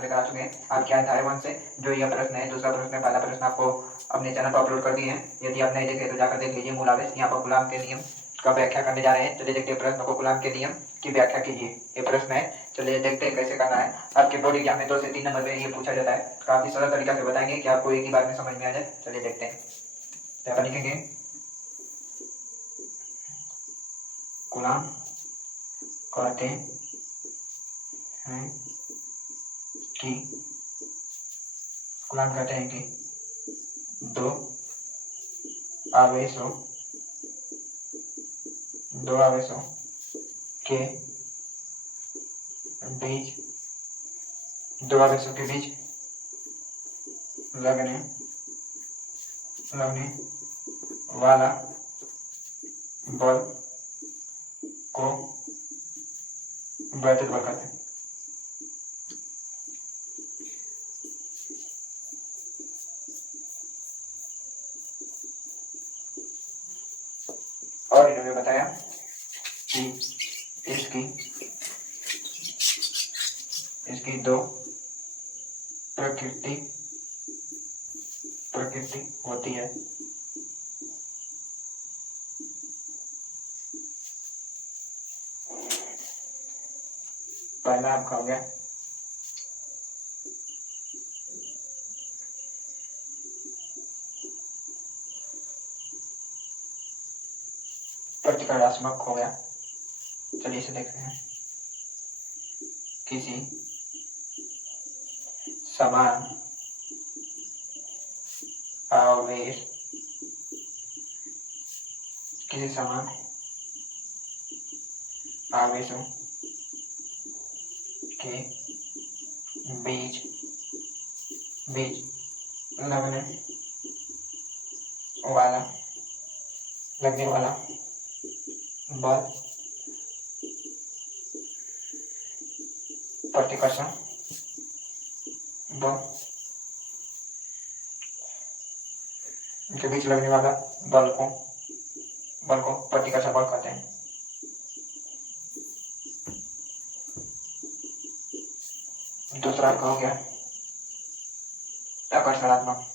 प्रश्न लेकर आ चुके हैं आपके अध्याय 1 से। जो यह प्रश्न है, दूसरा प्रश्न है, पहला प्रश्न आपको अपने चैनल पर अपलोड कर दिए हैं। यदि आप नहीं देखे तो जाकर देख लीजिए। मूल आवेश यहाँ पर कूलाम के नियम का व्याख्या करने जा रहे हैं। चलिए देखते हैं प्रश्न को। कूलाम के नियम की व्याख्या कीजिए, ये प्रश्न है। चलिए देखते हैं कैसे करना है। आपके बोर्ड एग्जाम में 2 से 3 नंबर में ये पूछा जाता है। काफी सरल तरीका से बताएंगे कि आपको एक ही बार में समझ में आ जाए। चलिए देखते हैं। तो अपन लिखेंगे कूलाम कहते हैं कि कूलाम कहते हैं कि दो आवेशों के बीच लगने वाला बल को वैद्युत बल कहते हैं। और इन्होंने बताया कि इसकी दो प्रकृति होती है। पहला आपका हो गया प्रतिकर्षात्मक हो गया। चलिए इसे देखते हैं। किसी समान आवेश आवेशों के बीच लगने वाला बल प्रतिकर्षण बल के बीच लगने वाला बल को प्रतिकर्षण बल कहते हैं। दूसरा आपका हो गया आकर्षणात्मक।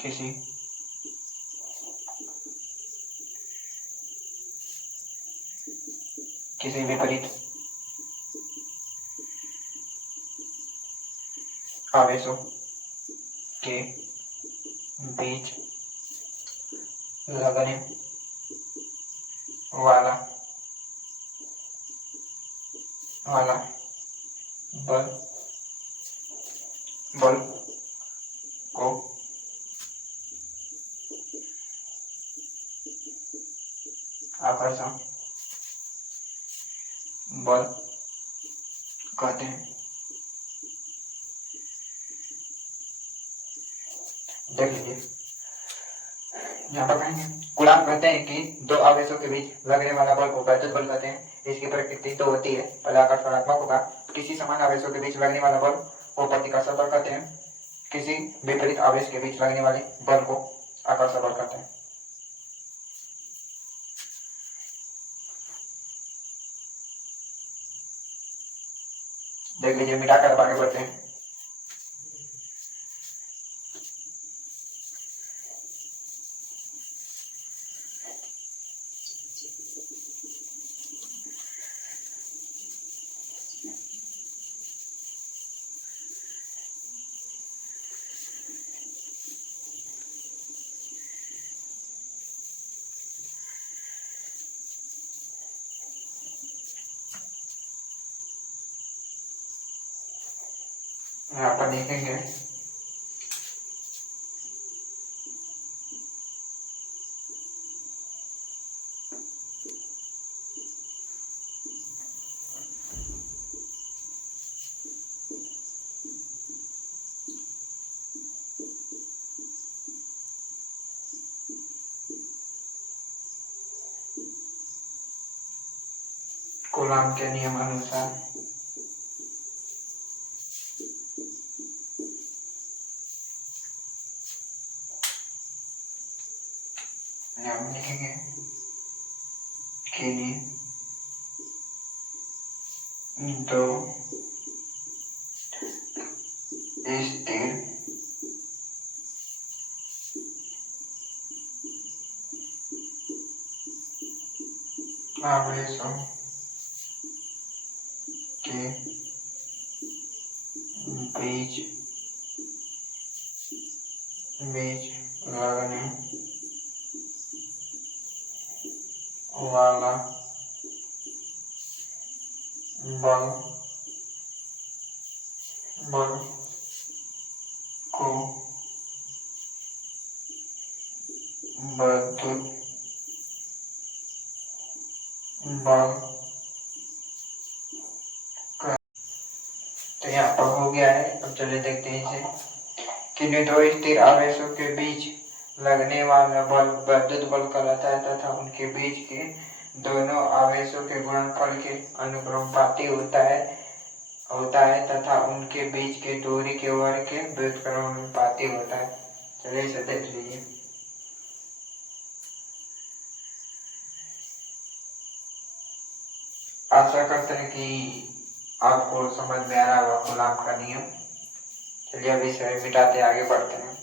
किसी विपरीत आवेशों के बीच लगने वाला बल को आकर्षण बल कहते हैं। देख लीजिए, यहाँ पर कहेंगे कूलाम कहते हैं कि दो आवेशों के बीच लगने वाला बल को वैद्युत बल कहते हैं। इसकी प्रकृति दो होती है। पहला आकर्षणात्मक होगा। किसी समान आवेशों के बीच लगने वाला बल को प्रतिकर्षण बल कहते हैं। किसी विपरीत आवेश के बीच लगने वाले बल को आकर्षण बल कहते हैं। देख लीजिए, मिटाकर अब आगे बढ़ते हैं। यहाँ पर देखेंगे कूलाम के नियम अनुसार हम लिखेंगे के लिए दो स्थिर आवेशों के बीच बीच लगने वाला बल बल को विद्युत बल का। तो यहाँ पर हो गया है। अब चलिए देखते हैं इसे। किन्हीं दो स्थिर आवेशों के बीच लगने वाला बल विद्युत बल कहलाता है तथा उनके बीच के दोनों आवेशों के गुणनफल के अनुक्रमपाती होता है तथा उनके बीच के दूरी के वर्ग के व्युत्क्रमानुपाती होता है। चलिए इसे देख लीजिए। आशा करते हैं कि आपको समझ में आ रहा होगा कूलॉम का नियम। चलिए अभी इसे मिटाते आगे बढ़ते हैं।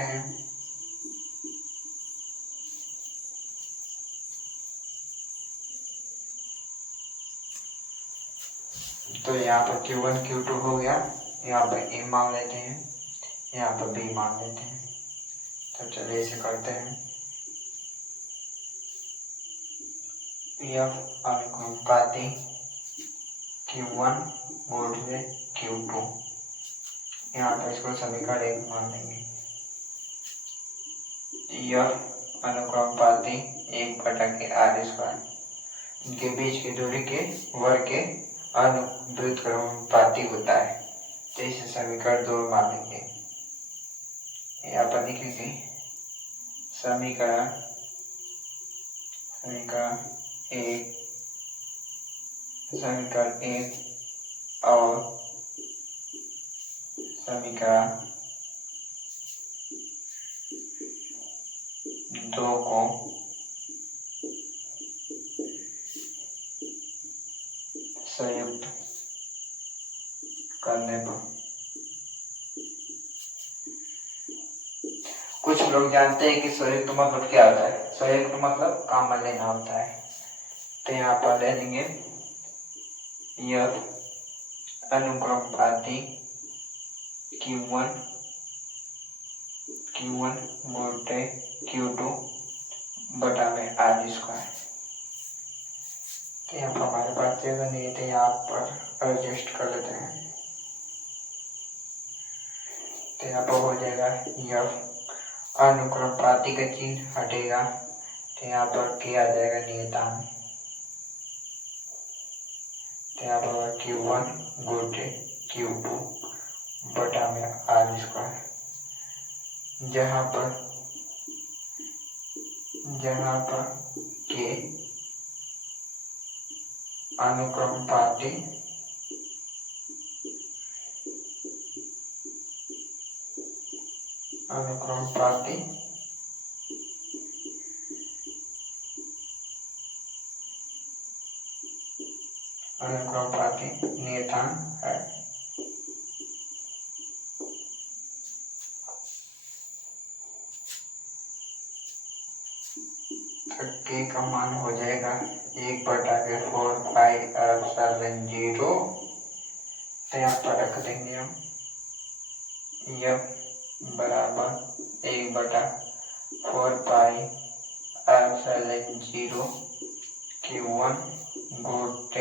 हैं तो यहाँ पर Q1 Q2 हो गया। यहाँ पर A मान लेते हैं, यहाँ पर B मान लेते हैं। तो चलिए इसे करते हैं। F अनुक्रमपाती Q1 गुणिले Q2। यहाँ पर इसको समीकरण 1 मान लेंगे। F अनुक्रमपाती 1/r²। इनके बीच की दूरी के वर्ग के व्युत्क्रमानुपाती होता है। तो इसे समीकरण 2 मान लेंगे। यहाँ पर लिखेंगे समीकरण 1 और समीकरण 2 को संयुक्त करने पर कुछ लोग जानते हैं कि संयुक्त मतलब क्या होता है। संयुक्त मतलब कॉमन लेना होता है। तो यहाँ पर ले लेंगे F अनुक्रमपाती Q1 गुणिले Q2 बटा में r²। तो यहाँ पर हमारे पास जगह नहीं है, तो यहाँ पर एडजस्ट कर लेते हैं। तो यहाँ पर हो जाएगा F अनुक्रमपाती का चिन्ह हटेगा, तो यहाँ पर क्या आ जाएगा नियतांक। तो यहाँ पर Q1 गुणिले Q2 बटा में r²। जहाँ पर के अनुक्रमपाती नियतांक है। के का मान हो जाएगा 1/4πε0। तो यहाँ पर रख देंगे हम यह बराबर 1/4πε0 Q1 गुणित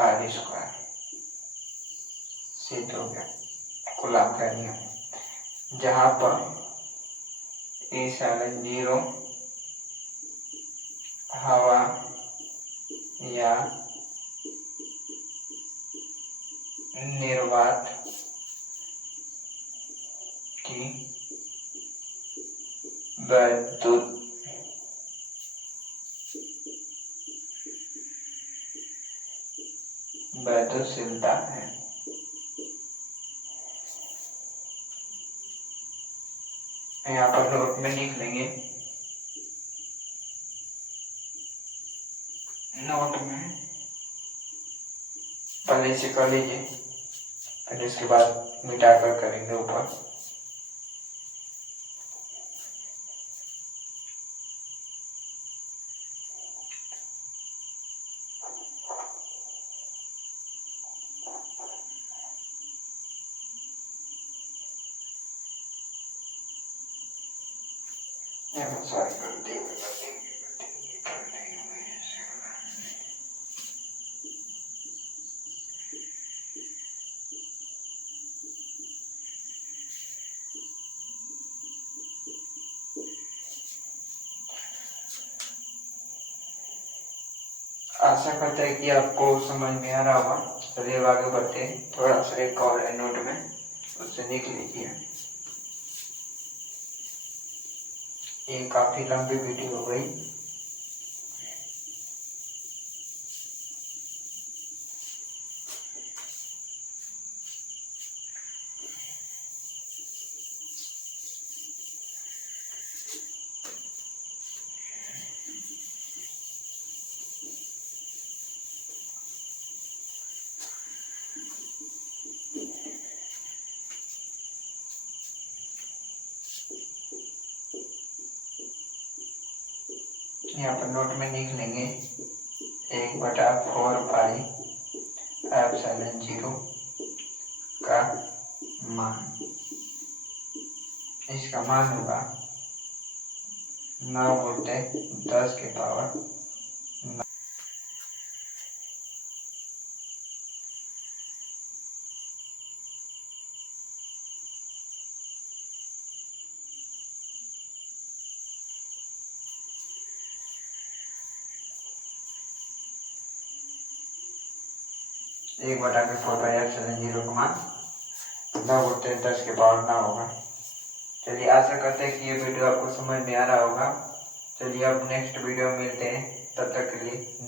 r²। सिद्ध हो गया कूलाम का नियम, जहाँ पर E∞0 हवा या निर्वात की वैद्युतशीलता है। यहाँ पर नोट में लिख लेंगे, नोट में पहले इसे कर लीजिए, फिर इसके बाद मिटाकर करेंगे ऊपर। आशा करते हैं कि आपको समझ में आ रहा होगा। चलिए आगे बढ़ते हैं। थोड़ा सा एक और है नोट में, उससे लिख लीजिए। ये काफी लंबी वीडियो हो गई। यहाँ पर नोट में लिख लेंगे 1/4πε0 का मान। इसका मान होगा 9 × 10 के पावर 9। एक बटा के 4πε0 का मान 9 × 10 के पावर 9 होगा। चलिए आशा करते हैं कि ये वीडियो आपको समझ में आ रहा होगा। चलिए अब नेक्स्ट वीडियो में मिलते हैं, तब तक के लिए।